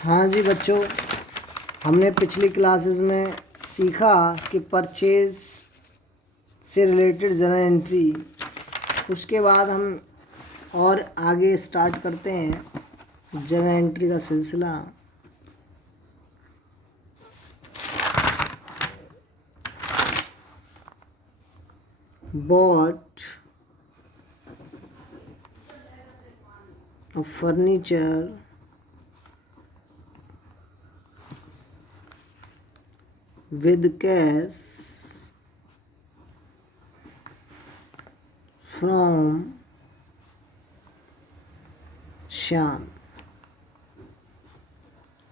हाँ जी बच्चों, हमने पिछली क्लासेस में सीखा कि परचेज से रिलेटेड जर्नल एंट्री। उसके बाद हम और आगे स्टार्ट करते हैं जर्नल एंट्री का सिलसिला। Bought furniture with cash from Shyam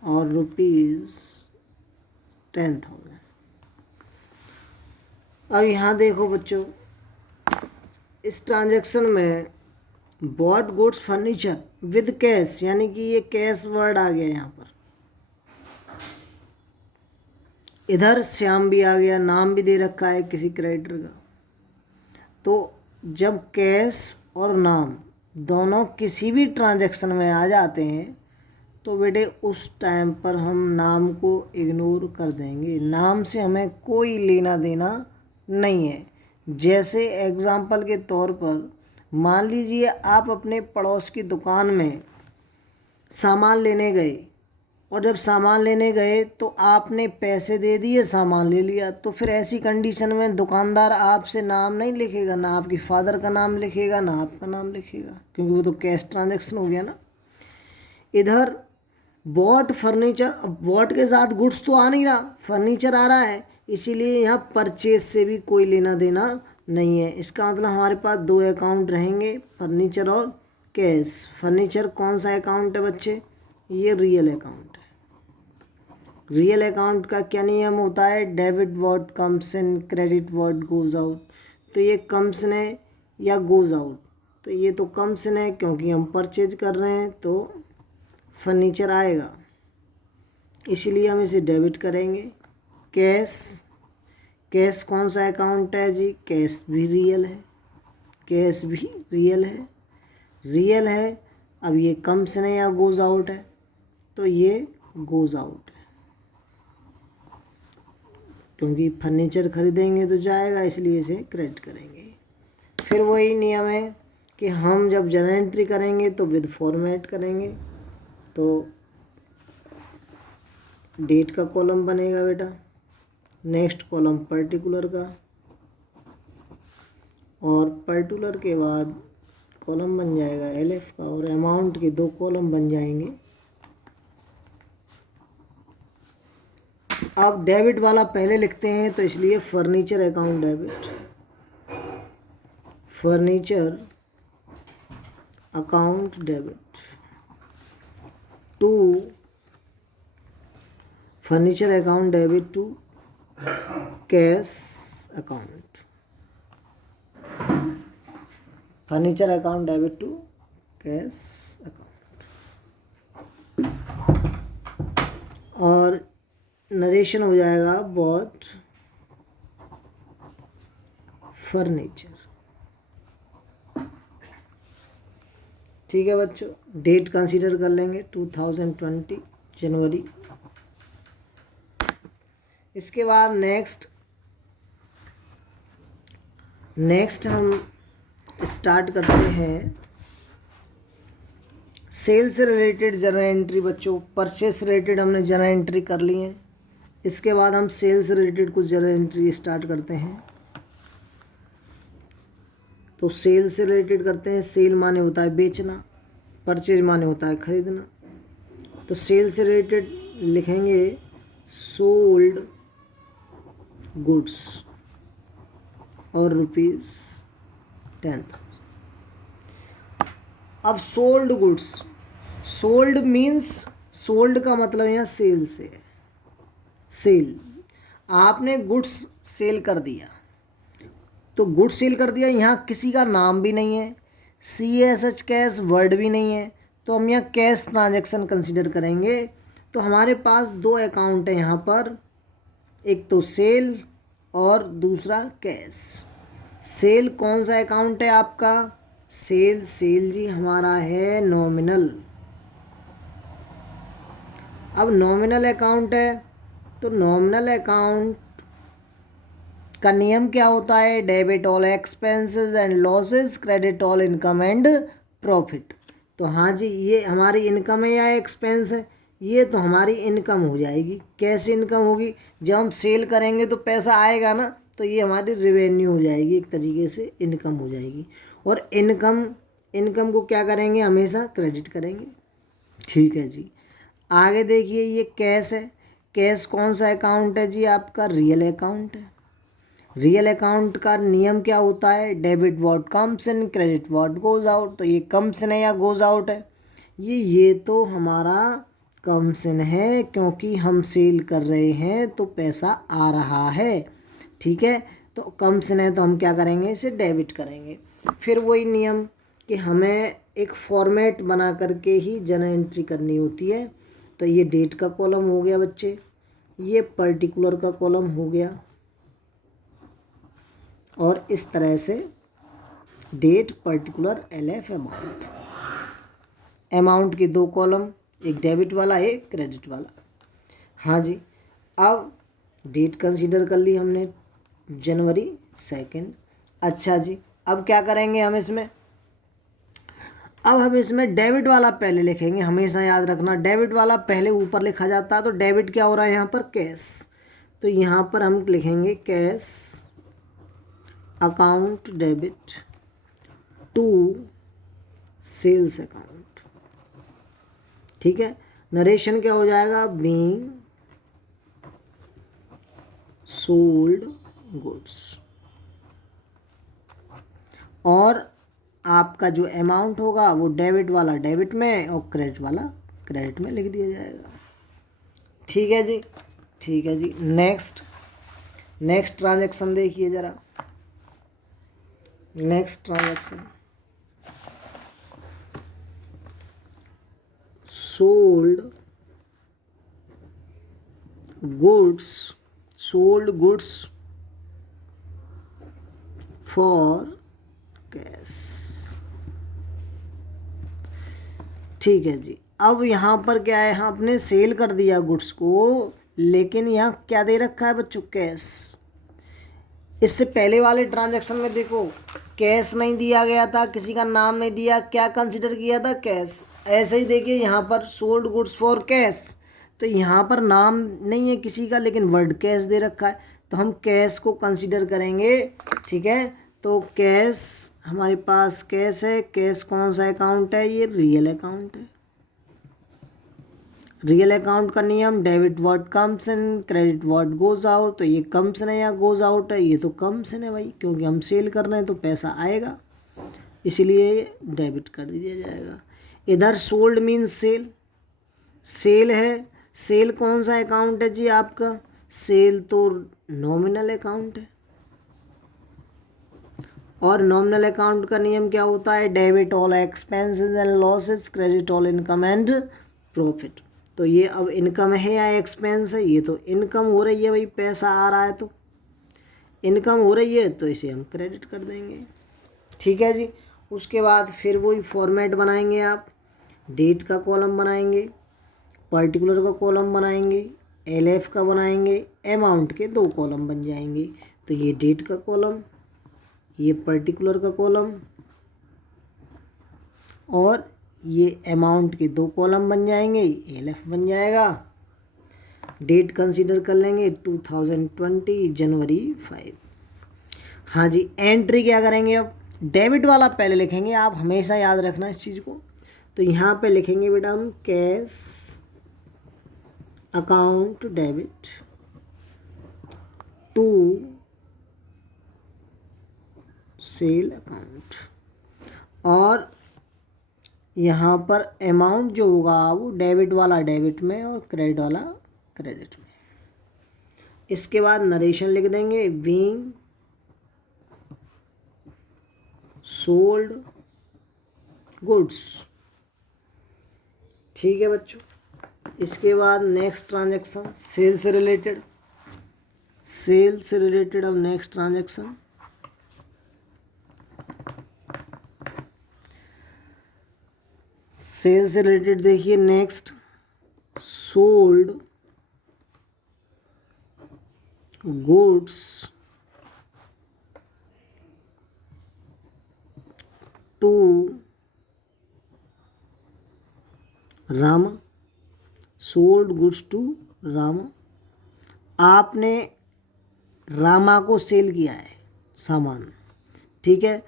और ₹10,000। अब यहाँ देखो बच्चों, इस ट्रांजैक्शन में bought goods furniture with cash, यानी कि ये कैश वर्ड आ गया यहाँ पर। इधर श्याम भी आ गया, नाम भी दे रखा है किसी क्रेडिटर का। तो जब कैश और नाम दोनों किसी भी ट्रांजैक्शन में आ जाते हैं तो बेटे उस टाइम पर हम नाम को इग्नोर कर देंगे। नाम से हमें कोई लेना देना नहीं है। जैसे एग्जाम्पल के तौर पर मान लीजिए आप अपने पड़ोस की दुकान में सामान लेने गए, और जब सामान लेने गए तो आपने पैसे दे दिए, सामान ले लिया, तो फिर ऐसी कंडीशन में दुकानदार आपसे नाम नहीं लिखेगा, ना आपकी फादर का नाम लिखेगा ना आपका नाम लिखेगा, क्योंकि वो तो कैश ट्रांजैक्शन हो गया ना। इधर बॉट फर्नीचर, अब बॉट के साथ गुड्स तो आ नहीं रहा, फर्नीचर आ रहा है, इसीलिए यहाँ परचेज से भी कोई लेना देना नहीं है। इसका मतलब हमारे पास दो अकाउंट रहेंगे, फर्नीचर और कैश। फर्नीचर कौन सा अकाउंट है बच्चे? ये रियल अकाउंट है। रियल अकाउंट का क्या नियम होता है? Debit what comes in, credit what goes out. तो ये कम्स ने या गोज आउट, तो ये तो कम्स ने क्योंकि हम परचेज कर रहे हैं तो फर्नीचर आएगा, इसलिए हम इसे डेबिट करेंगे। कैश, कैश कौन सा अकाउंट है जी? कैश भी रियल है, कैश भी रियल है, रियल है। अब ये कम्स ने या गोज आउट है, तो ये गोज आउट है, क्योंकि फर्नीचर खरीदेंगे तो जाएगा, इसलिए इसे क्रेडिट करेंगे। फिर वही नियम है कि हम जब जर्नल एंट्री करेंगे तो विद फॉर्मेट करेंगे। तो डेट का कॉलम बनेगा बेटा, नेक्स्ट कॉलम पर्टिकुलर का, और पर्टिकुलर के बाद कॉलम बन जाएगा एलएफ का, और अमाउंट के दो कॉलम बन जाएंगे। अब डेबिट वाला पहले लिखते हैं, तो इसलिए furniture account debit, furniture account debit to furniture account debit to cash account, furniture account debit to cash account. और नरेशन हो जाएगा बॉट फर्नीचर। ठीक है बच्चों, डेट कंसीडर कर लेंगे 2020 जनवरी। इसके बाद नेक्स्ट हम स्टार्ट करते हैं सेल से रिलेटेड जर्नल एंट्री। बच्चों परचेज से रिलेटेड हमने जर्नल एंट्री कर ली है, इसके बाद हम सेल से रिलेटेड कुछ जर्नल एंट्री स्टार्ट करते हैं। तो सेल से रिलेटेड करते हैं। सेल माने होता है बेचना, परचेज माने होता है खरीदना। तो सेल से रिलेटेड लिखेंगे सोल्ड गुड्स और ₹10,000। अब sold goods, sold means, sold का मतलब यहाँ सेल से है। सेल, आपने गुड्स सेल कर दिया, तो गुड्स सेल कर दिया, यहाँ किसी का नाम भी नहीं है, CSH कैश वर्ड भी नहीं है, तो हम यहाँ कैश ट्रांजैक्शन कंसीडर करेंगे। तो हमारे पास दो अकाउंट है यहाँ पर, एक तो सेल और दूसरा कैश। सेल कौन सा अकाउंट है आपका? सेल जी हमारा है नॉमिनल, अब नॉमिनल अकाउंट है तो नॉमिनल अकाउंट का नियम क्या होता है, debit all expenses and losses, credit all income and profit. तो हाँ जी, ये हमारी इनकम है या एक्सपेंस है, ये तो हमारी इनकम हो जाएगी। कैसे इनकम होगी, जब हम सेल करेंगे तो पैसा आएगा ना, तो ये हमारी रेवेन्यू हो जाएगी, एक तरीके से इनकम हो जाएगी। और इनकम को क्या करेंगे, हमेशा क्रेडिट करेंगे। ठीक है जी, आगे देखिए, ये कैश है। कैश कौन सा अकाउंट है जी, आपका रियल अकाउंट है। रियल अकाउंट का नियम क्या होता है, debit what comes in, credit what goes out. तो ये कम्स इन है या गोज आउट है, ये तो हमारा कम्स इन है, क्योंकि हम सेल कर रहे हैं तो पैसा आ रहा है। ठीक है, तो कम्स इन है तो हम क्या करेंगे, इसे डेबिट करेंगे। फिर वही नियम कि हमें एक फॉर्मेट बना करके ही जर्नल एंट्री करनी होती है। तो ये डेट का कॉलम हो गया बच्चे, ये पर्टिकुलर का कॉलम हो गया, और इस तरह से date, particular, LF, amount. Amount के 2 कॉलम, एक डेबिट वाला एक क्रेडिट वाला। हाँ जी, अब डेट कंसीडर कर ली हमने, जनवरी 2। अच्छा जी, अब क्या करेंगे हम इसमें, अब हम इसमें डेबिट वाला पहले लिखेंगे। हमेशा याद रखना, डेबिट वाला पहले ऊपर लिखा जाता है। तो डेबिट क्या हो रहा है यहाँ पर, कैश। तो यहाँ पर हम लिखेंगे cash account debit to sales account. ठीक है, नरेशन क्या हो जाएगा, बीइंग सोल्ड गुड्स। और आपका जो अमाउंट होगा वो डेबिट वाला डेबिट में और क्रेडिट वाला क्रेडिट में लिख दिया जाएगा। ठीक है जी, ठीक है जी। नेक्स्ट ट्रांजैक्शन देखिए ज़रा। Next transaction, sold goods for cash. ठीक है जी, अब यहाँ पर क्या है, यहाँ आपने सेल कर दिया गुड्स को, लेकिन यहाँ क्या दे रखा है बच्चों, कैश। इससे पहले वाले ट्रांजैक्शन में देखो, कैश नहीं दिया गया था, किसी का नाम नहीं दिया, क्या कंसीडर किया था, कैश। ऐसे ही देखिए यहाँ पर सोल्ड गुड्स फॉर कैश, तो यहाँ पर नाम नहीं है किसी का, लेकिन वर्ड कैश दे रखा है, तो हम कैश को कंसीडर करेंगे। ठीक है, तो कैश हमारे पास कैश है। कैश कौन सा अकाउंट है, ये रियल अकाउंट है। रियल अकाउंट का नियम, debit what comes in, credit what goes out. तो ये कम्स इन है या गोज आउट है, ये तो कम्स इन है भाई, क्योंकि हम सेल कर रहे हैं तो पैसा आएगा, इसलिए डेबिट कर दिया जाएगा। इधर सोल्ड मीन्स सेल है। सेल कौन सा अकाउंट है जी आपका, सेल तो नॉमिनल अकाउंट है। और नॉमिनल अकाउंट का नियम क्या होता है, debit all expenses and losses, credit all income and profit. तो ये अब इनकम है या एक्सपेंस है, ये तो इनकम हो रही है भाई, पैसा आ रहा है तो इनकम हो रही है, तो इसे हम क्रेडिट कर देंगे। ठीक है जी, उसके बाद फिर वही फॉर्मेट बनाएंगे आप, डेट का कॉलम बनाएंगे, पर्टिकुलर का कॉलम बनाएंगे, LF का बनाएंगे, अमाउंट के 2 कॉलम बन जाएंगे। तो ये डेट का कॉलम, ये पर्टिकुलर का कॉलम, और ये अमाउंट के 2 कॉलम बन जाएंगे, LF बन जाएगा। डेट कंसीडर कर लेंगे 2020 जनवरी 5। हाँ जी, एंट्री क्या करेंगे, अब डेबिट वाला पहले लिखेंगे, आप हमेशा याद रखना इस चीज़ को। तो यहाँ पे लिखेंगे बेटा हम cash account debit to sale account, और यहाँ पर अमाउंट जो होगा वो डेबिट वाला डेबिट में और क्रेडिट वाला क्रेडिट में। इसके बाद नरेशन लिख देंगे, बीइंग सोल्ड गुड्स। ठीक है बच्चों, इसके बाद नेक्स्ट ट्रांजैक्शन सेल से रिलेटेड। अब नेक्स्ट ट्रांजैक्शन, सेल से रिलेटेड देखिए। Next sold goods to Rama, sold goods to Rama, आपने रामा को सेल किया है सामान, ठीक है।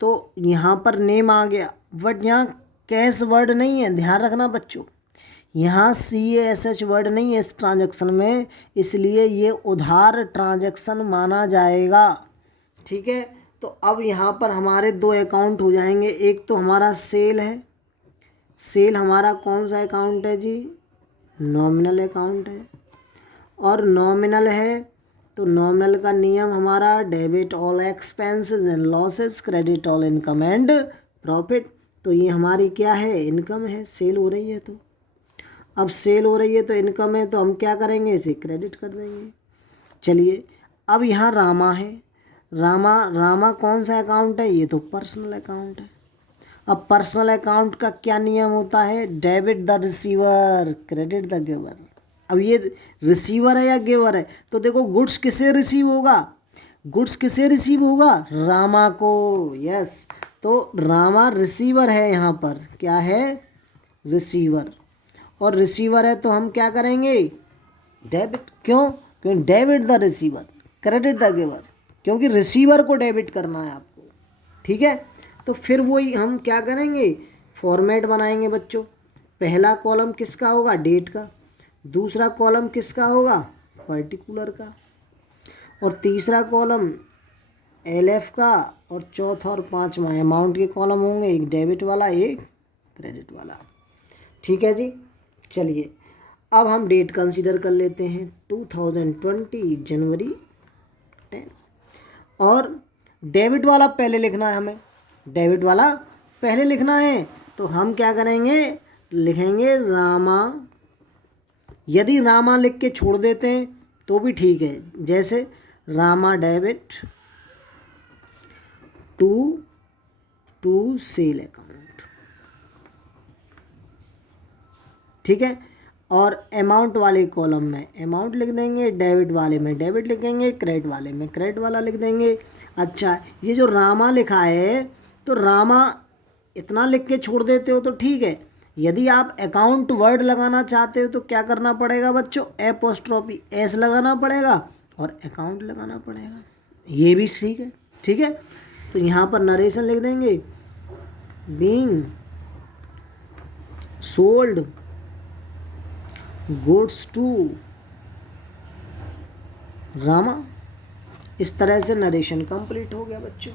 तो यहाँ पर नेम आ गया, बट यहाँ कैश वर्ड नहीं है, ध्यान रखना बच्चों, यहाँ CASH वर्ड नहीं है इस ट्रांजैक्शन में, इसलिए ये उधार ट्रांजैक्शन माना जाएगा, ठीक है। तो अब यहाँ पर हमारे दो अकाउंट हो जाएंगे, एक तो हमारा सेल है, सेल हमारा कौन सा अकाउंट है जी, नॉमिनल अकाउंट है, और नॉमिनल है तो नॉमिनल का नियम हमारा debit all expenses and losses, credit all income and profit. तो ये हमारी क्या है, इनकम है, सेल हो रही है। तो अब सेल हो रही है तो इनकम है, तो हम क्या करेंगे, इसे क्रेडिट कर देंगे। चलिए अब यहाँ रामा है, रामा कौन सा अकाउंट है, ये तो पर्सनल अकाउंट है। अब पर्सनल अकाउंट का क्या नियम होता है, debit the receiver, credit the giver. अब ये रिसीवर है या गिवर है, तो देखो गुड्स किसे रिसीव होगा, गुड्स किसे रिसीव होगा, रामा को, यस। तो रामा रिसीवर है, यहाँ पर क्या है, रिसीवर, और रिसीवर है तो हम क्या करेंगे, डेबिट, क्योंकि debit the receiver, credit the giver, क्योंकि रिसीवर को डेबिट करना है आपको, ठीक है। तो फिर वही हम क्या करेंगे, फॉर्मेट बनाएंगे बच्चों। पहला कॉलम किसका होगा, डेट का, दूसरा कॉलम किसका होगा, पर्टिकुलर का, और तीसरा कॉलम LF का, और चौथा और पांचवा अमाउंट के कॉलम होंगे, एक डेबिट वाला एक क्रेडिट वाला, ठीक है जी। चलिए अब हम डेट कंसीडर कर लेते हैं, 2020 जनवरी 10, और डेबिट वाला पहले लिखना है हमें, डेबिट वाला पहले लिखना है, तो हम क्या करेंगे, लिखेंगे रामा। यदि रामा लिख के छोड़ देते हैं तो भी ठीक है, जैसे Rama debit to sale account, ठीक है। और अमाउंट वाले कॉलम में अमाउंट लिख देंगे, डेबिट वाले में डेबिट लिखेंगे, क्रेडिट वाले में क्रेडिट वाला लिख देंगे। अच्छा, ये जो रामा लिखा है, तो रामा इतना लिख के छोड़ देते हो तो ठीक है। यदि आप अकाउंट वर्ड लगाना चाहते हो तो क्या करना पड़ेगा बच्चों, एपोस्ट्रोफी एस लगाना पड़ेगा और अकाउंट लगाना पड़ेगा, ये भी ठीक है, ठीक है। तो यहाँ पर नरेशन लिख देंगे, being sold goods to Rama. इस तरह से नरेशन कंप्लीट हो गया बच्चों।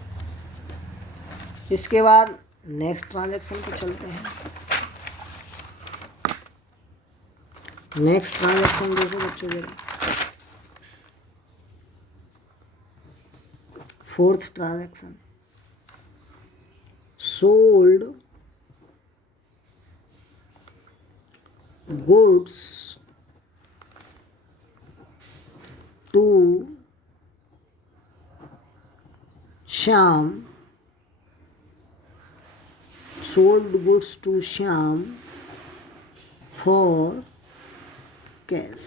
इसके बाद नेक्स्ट ट्रांजैक्शन पे चलते हैं। नेक्स्ट ट्रांजैक्शन देखो बच्चों जरा, fourth transaction, sold goods to Shyam, sold goods to Shyam for cash.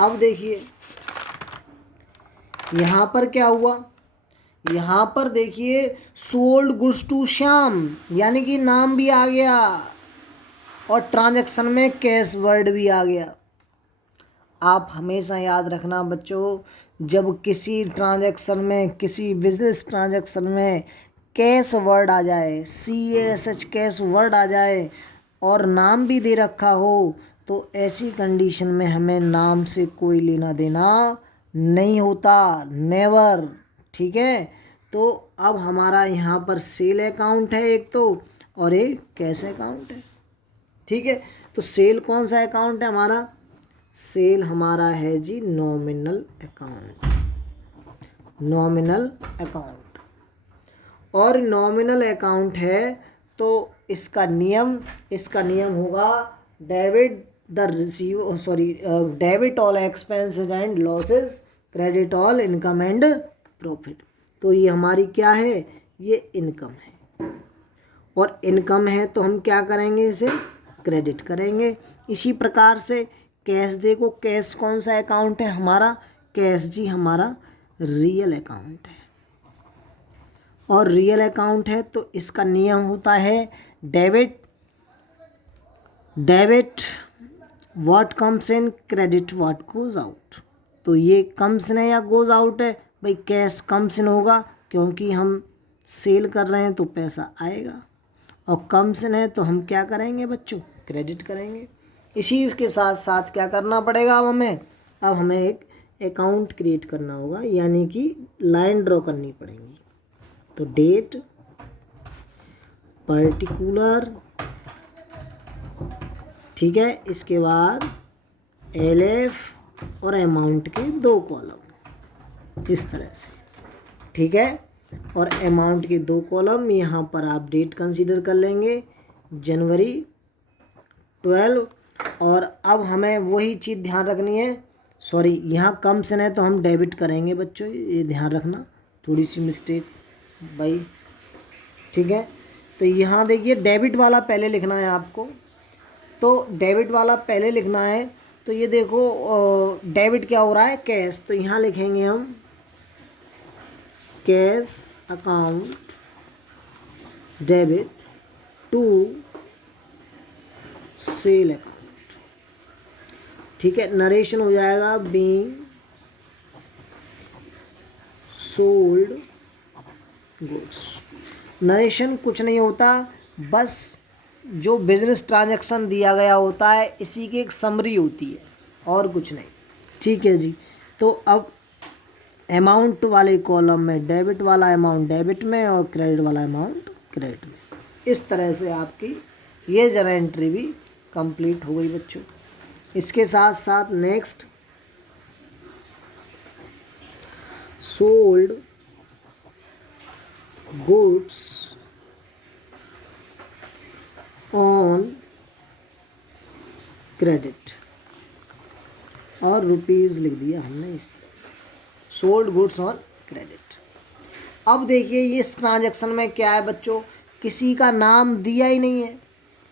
अब देखिए यहाँ पर क्या हुआ, यहाँ पर देखिए सोल्ड गुड्स टू श्याम, यानी कि नाम भी आ गया और ट्रांजैक्शन में कैश वर्ड भी आ गया। आप हमेशा याद रखना बच्चों, जब किसी ट्रांजैक्शन में, किसी बिजनेस ट्रांजैक्शन में कैश वर्ड आ जाए, CASH कैश वर्ड आ जाए और नाम भी दे रखा हो, तो ऐसी कंडीशन में हमें नाम से कोई लेना देना नहीं होता, नेवर, ठीक है। तो अब हमारा यहाँ पर सेल अकाउंट है एक तो, और एक कैश अकाउंट है, ठीक है। तो सेल कौन सा अकाउंट है हमारा, सेल हमारा है जी नॉमिनल अकाउंट, नॉमिनल अकाउंट, और नॉमिनल अकाउंट है तो इसका नियम होगा debit the receive, debit all expenses and losses, credit all income and profit. तो ये हमारी क्या है, ये इनकम है, और इनकम है तो हम क्या करेंगे, इसे क्रेडिट करेंगे। इसी प्रकार से कैश, देखो कैश कौन सा अकाउंट है हमारा, कैश जी हमारा रियल अकाउंट है, और रियल अकाउंट है तो इसका नियम होता है debit what comes in, credit what goes out. तो ये कम्स इन है या गोज आउट है, भाई कैश कम्स इन होगा क्योंकि हम सेल कर रहे हैं तो पैसा आएगा, और कम्स इन है तो हम क्या करेंगे बच्चों, क्रेडिट करेंगे। इसी के साथ साथ क्या करना पड़ेगा अब हमें एक अकाउंट क्रिएट करना होगा, यानी कि लाइन ड्रॉ करनी पड़ेगी। तो डेट, पर्टिकुलर, ठीक है, इसके बाद LF और अमाउंट के 2 कॉलम इस तरह से, ठीक है, और अमाउंट के 2 कॉलम। यहाँ पर आप डेट कंसीडर कर लेंगे जनवरी 12। और अब हमें वही चीज़ ध्यान रखनी है, सॉरी यहाँ कम से नहीं तो हम डेबिट करेंगे बच्चों, ये ध्यान रखना, थोड़ी सी मिस्टेक भाई, ठीक है। तो यहाँ देखिए डेबिट वाला पहले लिखना है आपको, तो डेबिट वाला पहले लिखना है। तो ये देखो डेबिट क्या हो रहा है, कैश, तो यहाँ लिखेंगे हम cash account debit to sale account, ठीक है। नरेशन हो जाएगा बीइंग सोल्ड गुड्स। नरेशन कुछ नहीं होता, बस जो बिजनेस ट्रांजैक्शन दिया गया होता है इसी की एक समरी होती है, और कुछ नहीं, ठीक है जी। तो अब अमाउंट वाले कॉलम में डेबिट वाला अमाउंट डेबिट में और क्रेडिट वाला अमाउंट क्रेडिट में, इस तरह से आपकी ये जरा एंट्री भी कंप्लीट हो गई बच्चों। इसके साथ साथ next sold goods on credit, और रुपीज़ लिख दिया हमने इस तरह से, सोल्ड गुड्स ऑन क्रेडिट। अब देखिए ये इस ट्रांजैक्शन में क्या है बच्चों, किसी का नाम दिया ही नहीं है,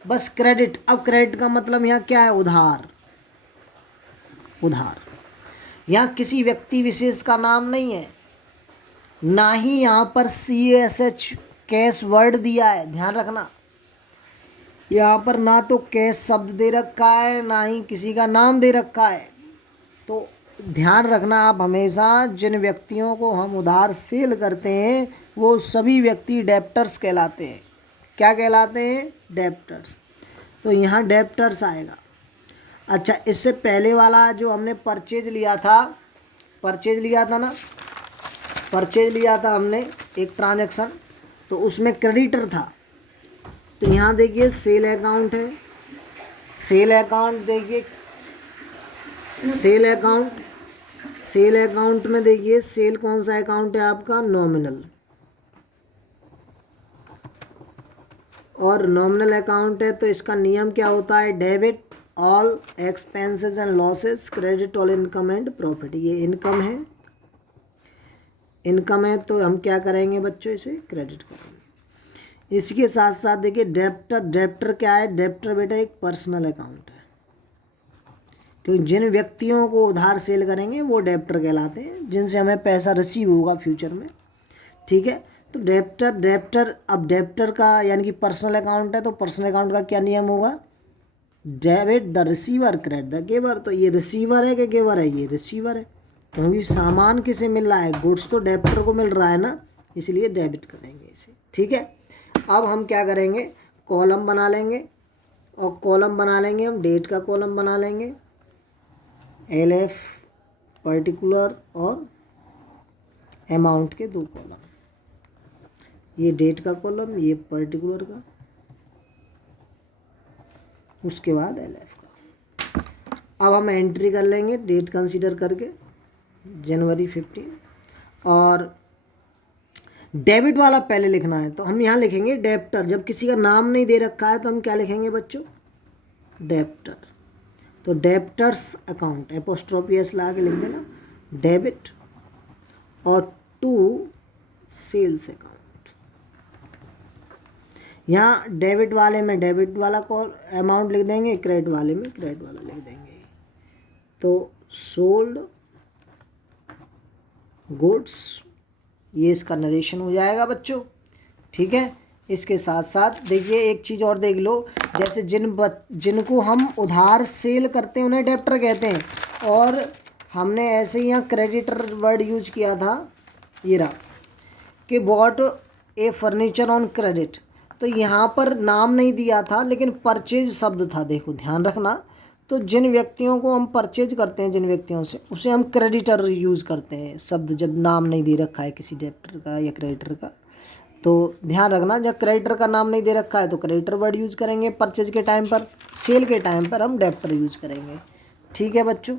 बस क्रेडिट। अब क्रेडिट का मतलब यहाँ क्या है, उधार, उधार। यहाँ किसी व्यक्ति विशेष का नाम नहीं है, ना ही यहाँ पर CASH कैश वर्ड दिया है, ध्यान रखना। यहाँ पर ना तो कैश शब्द दे रखा है, ना ही किसी का नाम दे रखा है। तो ध्यान रखना आप हमेशा, जिन व्यक्तियों को हम उधार सेल करते हैं वो सभी व्यक्ति डेप्टर्स कहलाते हैं। क्या कहलाते हैं, डेप्टर्स। तो यहाँ डेप्टर्स आएगा। अच्छा, इससे पहले वाला जो हमने परचेज लिया था, परचेज लिया था ना, परचेज लिया था हमने एक ट्रांजैक्शन, तो उसमें क्रेडिटर था। तो यहाँ देखिए सेल अकाउंट है, सेल अकाउंट देखिए, सेल अकाउंट, सेल अकाउंट में देखिए सेल कौन सा अकाउंट है आपका, नॉमिनल, और नॉमिनल अकाउंट है तो इसका नियम क्या होता है, debit all expenses and losses, credit all income and profit. ये इनकम है, इनकम है तो हम क्या करेंगे बच्चों, इसे क्रेडिट करेंगे। इसके साथ साथ देखिए डेप्टर, डेप्टर क्या है, डेप्टर बेटा एक पर्सनल अकाउंट है, क्योंकि जिन व्यक्तियों को उधार सेल करेंगे वो डेप्टर कहलाते हैं, जिनसे हमें पैसा रिसीव होगा फ्यूचर में, ठीक है। तो डेप्टर, डेप्टर, अब डेप्टर का यानी कि पर्सनल अकाउंट है तो पर्सनल अकाउंट का क्या नियम होगा, debit the receiver credit the giver. तो ये रिसीवर है कि गिवर है, ये रिसीवर है, क्योंकि सामान किसे मिल रहा है, गुड्स तो डेप्टर को मिल रहा है ना, इसलिए डेबिट करेंगे इसे, ठीक है। अब हम क्या करेंगे, कॉलम बना लेंगे, और कॉलम बना लेंगे हम, डेट का कॉलम बना लेंगे, LF पर्टिकुलर और अमाउंट के 2 कॉलम, ये डेट का कॉलम, ये पर्टिकुलर का, उसके बाद LF का। अब हम एंट्री कर लेंगे डेट कंसीडर करके जनवरी 15, और डेबिट वाला पहले लिखना है तो हम यहाँ लिखेंगे डेप्टर। जब किसी का नाम नहीं दे रखा है तो हम क्या लिखेंगे बच्चों, डेप्टर। तो डेप्टर्स अकाउंट एपोस्ट्रोफी एस लगा के लिख देना, डेबिट, और टू सेल्स अकाउंट। यहाँ डेबिट वाले में डेबिट वाला कॉल अमाउंट लिख देंगे, क्रेडिट वाले में क्रेडिट वाला लिख देंगे। तो सोल्ड गुड्स, ये इसका नरेशन हो जाएगा बच्चों। ठीक है, इसके साथ साथ देखिए एक चीज़ और देख लो, जैसे जिनको हम उधार सेल करते हैं उन्हें डेप्टर कहते हैं, और हमने ऐसे ही यहाँ क्रेडिटर वर्ड यूज किया था, ये रहा कि bot A furniture on credit. तो यहाँ पर नाम नहीं दिया था लेकिन परचेज शब्द था, देखो ध्यान रखना। तो जिन व्यक्तियों को हम परचेज करते हैं, जिन व्यक्तियों से, उसे हम क्रेडिटर यूज़ करते हैं शब्द, जब नाम नहीं दे रखा है किसी डेप्टर का या क्रेडिटर का। तो ध्यान रखना, जब क्रेडिटर का नाम नहीं दे रखा है तो क्रेडिटर वर्ड यूज़ करेंगे परचेज के टाइम पर, सेल के टाइम पर हम डेप्टर यूज़ करेंगे। ठीक है बच्चों।